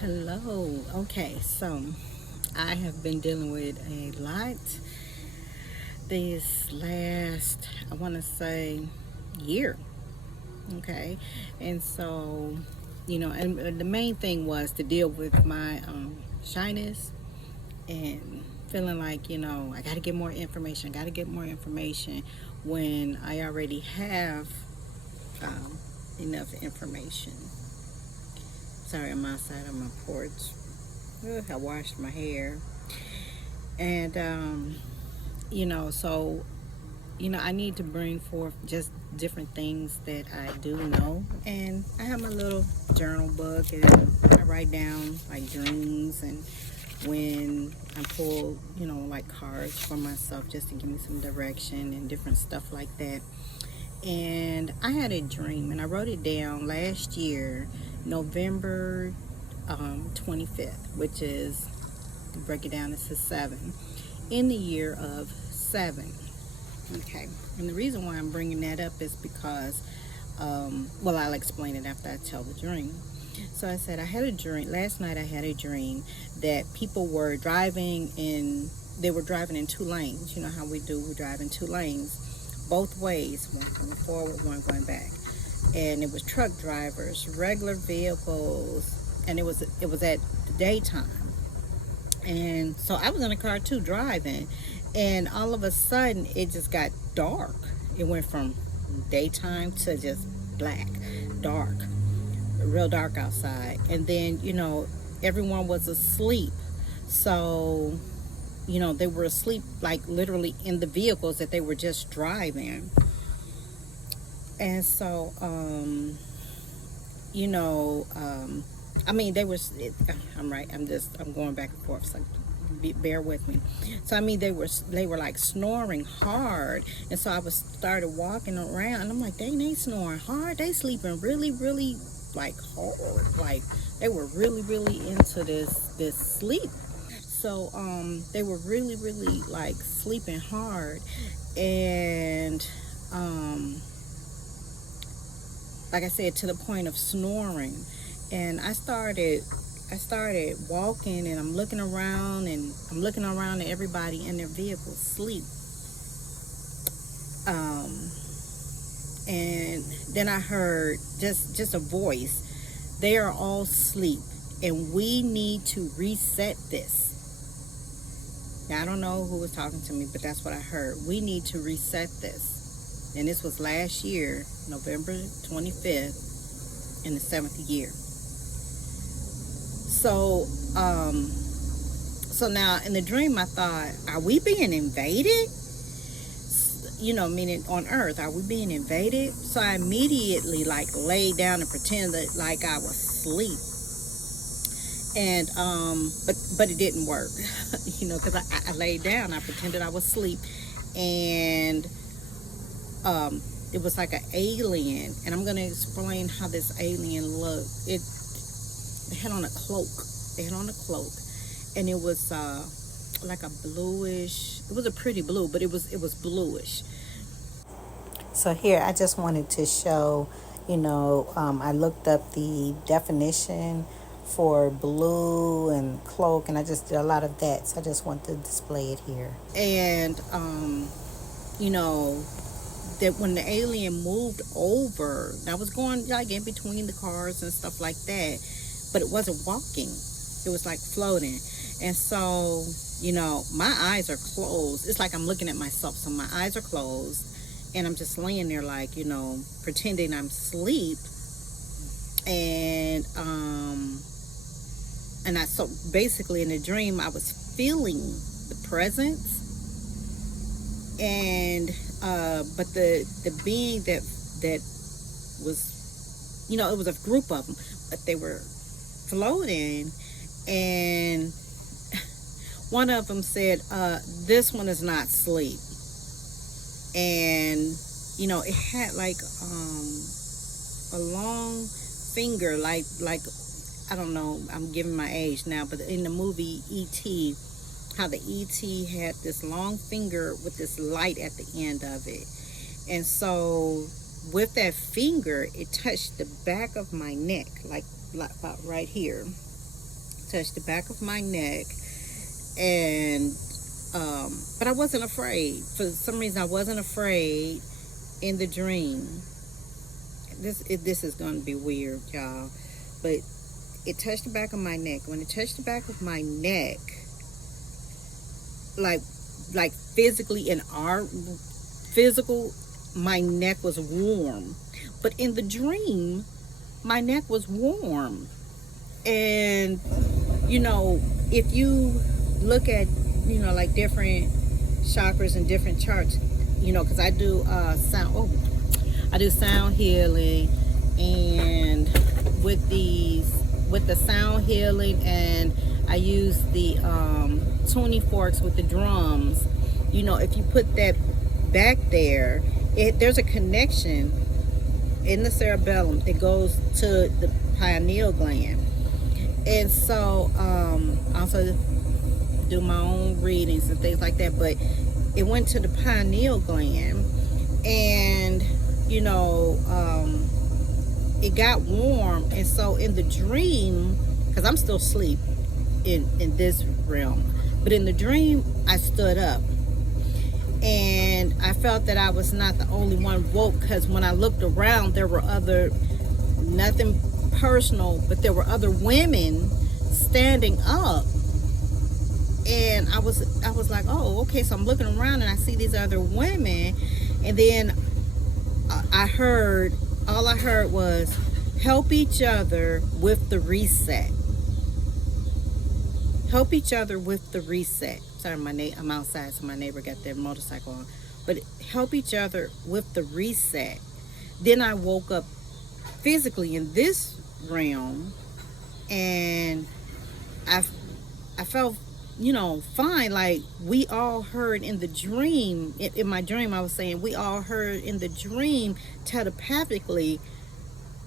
Hello. Okay, so I have been dealing with a lot this last, I want to say, year. Okay, and so, and the main thing was to deal with my shyness and feeling like, I got to get more information, got to get more information when I already have um, enough information. Sorry, I'm outside on my porch. Ugh, I washed my hair. And so I need to bring forth just different things that I do know. And I have my little journal book, and I write down like dreams and when I pull, like cards for myself just to give me some direction and different stuff like that. And I had a dream, and I wrote it down last year, November 25th, which is, to break it down, it's a 7, in the year of 7. Okay, and the reason why I'm bringing that up is because, I'll explain it after I tell the dream. So I said I had a dream last night. I had a dream that people were driving in. They were driving in two lanes. You know how we do. We drive in two lanes, both ways, one going forward, one going back. And it was truck drivers, regular vehicles, and it was at the daytime. And so I was in a car too, driving, and all of a sudden it just got dark. It went from daytime to just black, dark, real dark outside. And then, everyone was asleep. So, they were asleep, like literally in the vehicles that they were just driving. And so, you know, I mean, I'm right. I'm going back and forth. So bear with me. So I mean, they were like snoring hard, and so I was started walking around, and I'm like, they ain't snoring hard. They sleeping really, really like hard. Like they were really, really into this sleep. So they were really, really like sleeping hard, and like I said, to the point of snoring. And I started walking, and I'm looking around, at everybody in their vehicles sleep. Um, and then I heard just a voice. They are all asleep, and we need to reset this. Now I don't know who was talking to me, but that's what I heard. We need to reset this. And this was last year, November 25th, in the 7th year. So, so now in the dream, I thought, are we being invaded? Meaning on Earth, are we being invaded? So I immediately like laid down and pretended like I was asleep. And but it didn't work, because I laid down, I pretended I was asleep, and it was like an alien, and I'm gonna explain how this alien looked. They had on a cloak. They had on a cloak, and it was like a bluish. It was a pretty blue, but it was bluish. So here, I just wanted to show, I looked up the definition for blue and cloak, and I just did a lot of that. So I just want to display it here. And you know, that when the alien moved over, I was going like in between the cars and stuff like that, but it wasn't walking. It was like floating. And so, my eyes are closed. It's like I'm looking at myself. So my eyes are closed, and I'm just laying there like, pretending I'm asleep. And so basically in the dream I was feeling the presence, and but the being that was, it was a group of them, but they were floating. And one of them said, this one is not sleep. And it had like a long finger, like I don't know, I'm giving my age now, but in the movie E.T., how the E.T. had this long finger with this light at the end of it. And so with that finger, it touched the back of my neck, like about right here. touched the back of my neck, and but I wasn't afraid. For some reason, I wasn't afraid in the dream. This is going to be weird, y'all, but it touched the back of my neck. When it touched the back of my neck, like physically, in our physical, my neck was warm, but in the dream my neck was warm. And if you look at like different chakras and different charts, because I do sound healing, and with the sound healing, and I use the tuning forks with the drums. If you put that back there, there's a connection in the cerebellum. It goes to the pineal gland. And so I also do my own readings and things like that, but it went to the pineal gland, and it got warm. And so in the dream, because I'm still asleep in this realm, but in the dream I stood up, and I felt that I was not the only one woke, because when I looked around, there were nothing personal, but there were other women standing up. And I was like, oh, okay. So I'm looking around and I see these other women, and then all I heard was, help each other with the reset. Help each other with the reset. Sorry, I'm outside, so my neighbor got their motorcycle on. But help each other with the reset. Then I woke up physically in this realm, and I felt fine. Like, we all heard in the dream, in my dream I was saying, we all heard in the dream telepathically,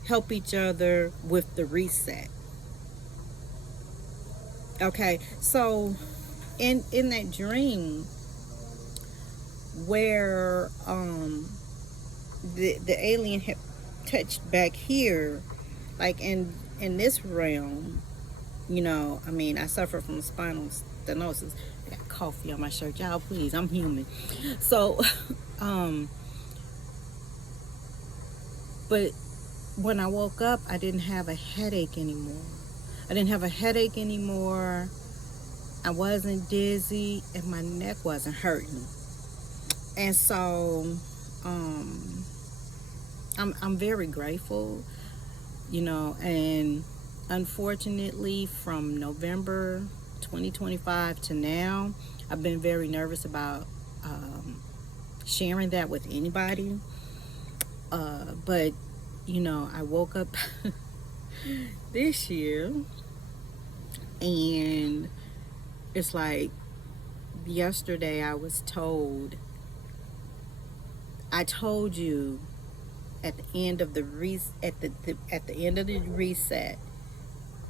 help each other with the reset. Okay, so in that dream where the alien had touched back here, like in this realm, I suffer from spinal stenosis. I got coffee on my shirt, y'all, please, I'm human. So but when I woke up, I didn't have a headache anymore. I wasn't dizzy, and my neck wasn't hurting. And so I'm very grateful, and unfortunately, from November 2025 to now, I've been very nervous about sharing that with anybody. But I woke up this year, and it's like yesterday I was told, I told you at the end of the at the end of the reset,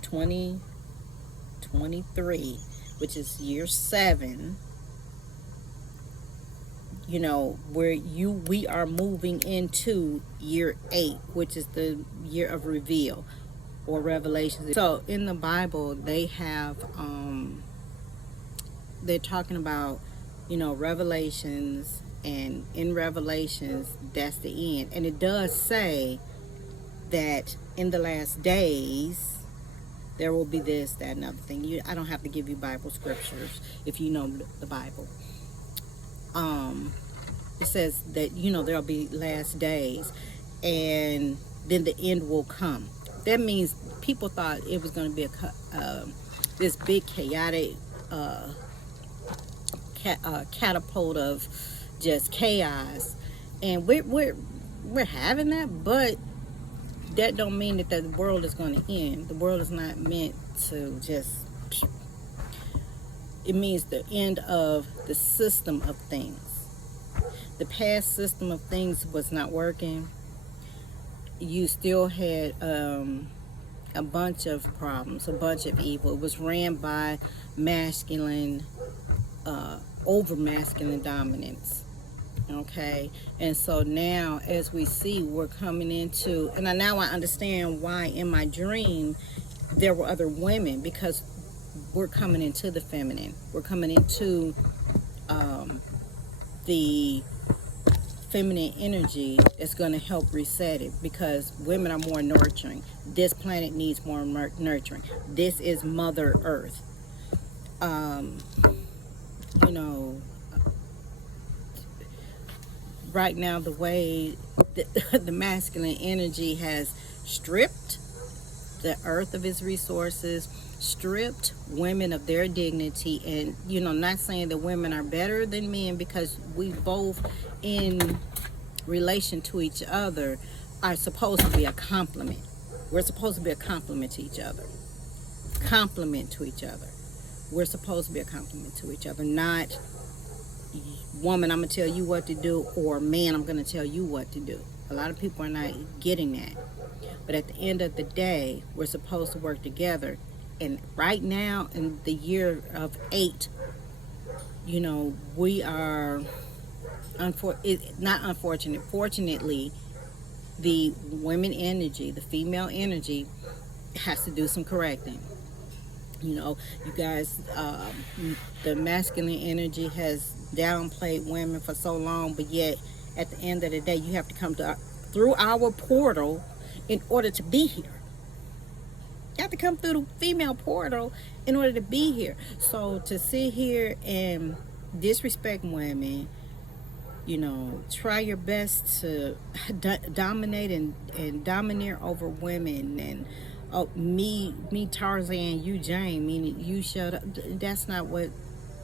2023, which is year 7, where we are moving into year 8, which is the year of reveal or revelation. So in the Bible, they have they're talking about revelations, and in Revelations, that's the end. And it does say that in the last days there will be this, that, and other thing. I don't have to give you Bible scriptures if you know the Bible. It says that there'll be last days, and then the end will come. That means people thought it was going to be this big chaotic catapult of just chaos, and we're having that, but that don't mean that the world is going to end. The world is not meant to just. It means the end of the system of things. The past system of things was not working. You still had a bunch of problems, a bunch of evil. It was ran by masculine, over masculine dominance. Okay, and so now, as we see, we're coming into, and now I understand why in my dream there were other women, because we're coming into the feminine. We're coming into the feminine energy that's going to help reset it, because women are more nurturing. This planet needs more nurturing. This is Mother Earth. Um, you know, right now, the way the masculine energy has stripped the earth of its resources, stripped women of their dignity, and not saying that women are better than men, because we both, in relation to each other, are supposed to be a complement. We're supposed to be a complement to each other. Complement to each other. We're supposed to be a complement to each other, not woman, I'm gonna tell you what to do, or man, I'm gonna tell you what to do. A lot of people are not getting that. But at the end of the day, we're supposed to work together. And right now, in the year of 8, we are, not unfortunate, fortunately, the women energy, the female energy, has to do some correcting. You guys, the masculine energy has downplayed women for so long, but yet at the end of the day, you have to come through our portal in order to be here. You have to come through the female portal in order to be here. So to sit here and disrespect women, try your best to dominate and domineer over women, and me Tarzan, you Jane, meaning you shut up. That's not what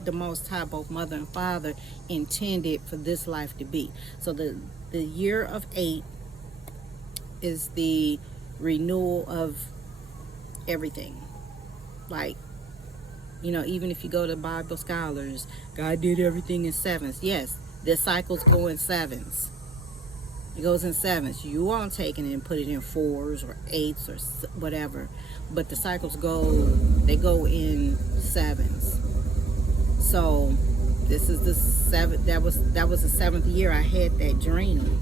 the Most High, both Mother and Father, intended for this life to be. So the year of 8 is the renewal of everything. Like, even if you go to Bible scholars, God did everything in 7s. Yes, the cycles go in 7s. It goes in 7s. You won't take it and put it in 4s or 8s or whatever, but the cycles go in 7s. So this is the 7th. That was the 7th year I had that dream,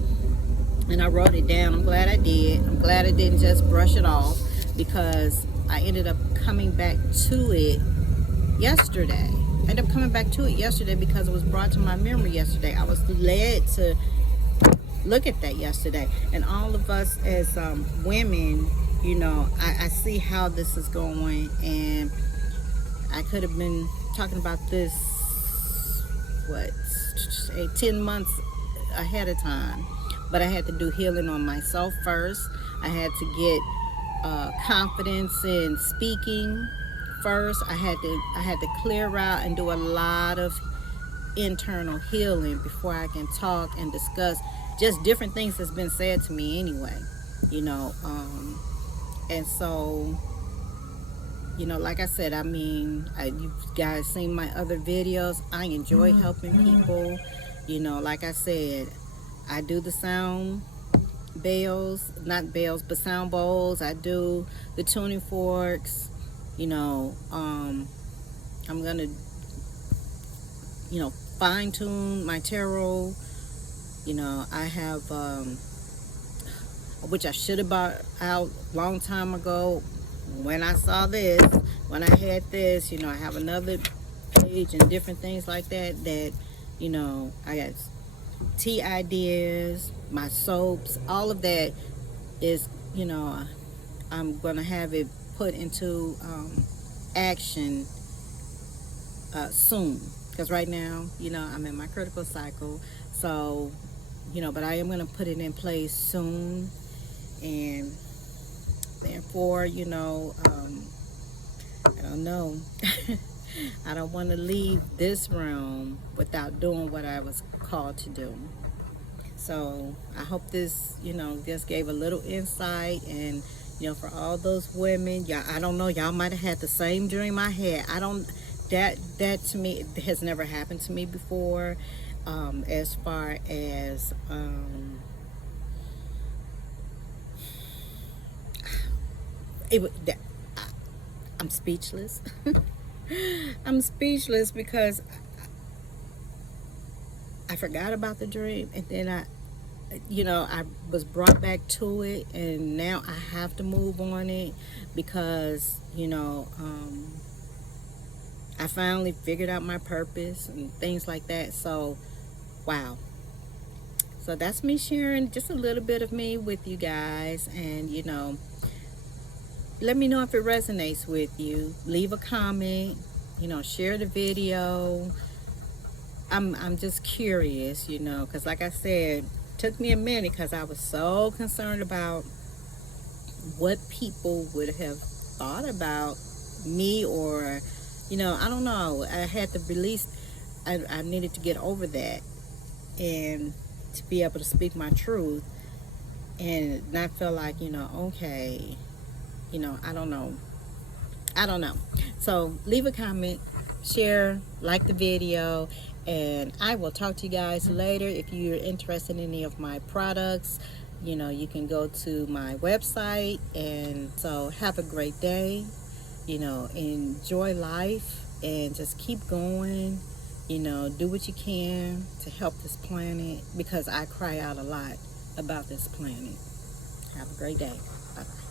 and I wrote it down. I'm glad I did. I'm glad I didn't just brush it off, because I ended up coming back to it yesterday. Because it was brought to my memory yesterday. I was led to look at that yesterday. And all of us as women, I see how this is going. And I could have been talking about this, 10 months ahead of time. But I had to do healing on myself first. I had to get confidence in speaking first. I had to clear out and do a lot of internal healing before I can talk and discuss just different things that's been said to me anyway. And so, like I said, you guys seen my other videos. I enjoy helping people. Like I said, I do the sound not bells, but sound bowls. I do the tuning forks. I'm gonna, fine tune my tarot. I have, which I should have bought out long time ago. When I saw this, when I had this, I have another page and different things like that. I got tea ideas, my soaps, all of that is, I'm gonna have it put into action soon, because right now, I'm in my critical cycle. So, but I am gonna put it in place soon, and therefore, I don't know. I don't want to leave this realm without doing what I was called to do. So I hope this, just gave a little insight. And, for all those women, I don't know, y'all might have had the same dream I had. That to me, it has never happened to me before. As far as, I'm speechless. I'm speechless because I forgot about the dream, and then I was brought back to it, and now I have to move on it because, I finally figured out my purpose and things like that. So, wow. So that's me sharing just a little bit of me with you guys. And, let me know if it resonates with you. Leave a comment, share the video. I'm just curious, because like I said, it took me a minute because I was so concerned about what people would have thought about me, or I don't know. I had to release. I needed to get over that and to be able to speak my truth and not feel like, okay, I don't know. So leave a comment, share, like the video, and I will talk to you guys later. If you're interested in any of my products, you can go to my website. And so have a great day. Enjoy life and just keep going. Do what you can to help this planet, because I cry out a lot about this planet. Have a great day. Bye-bye.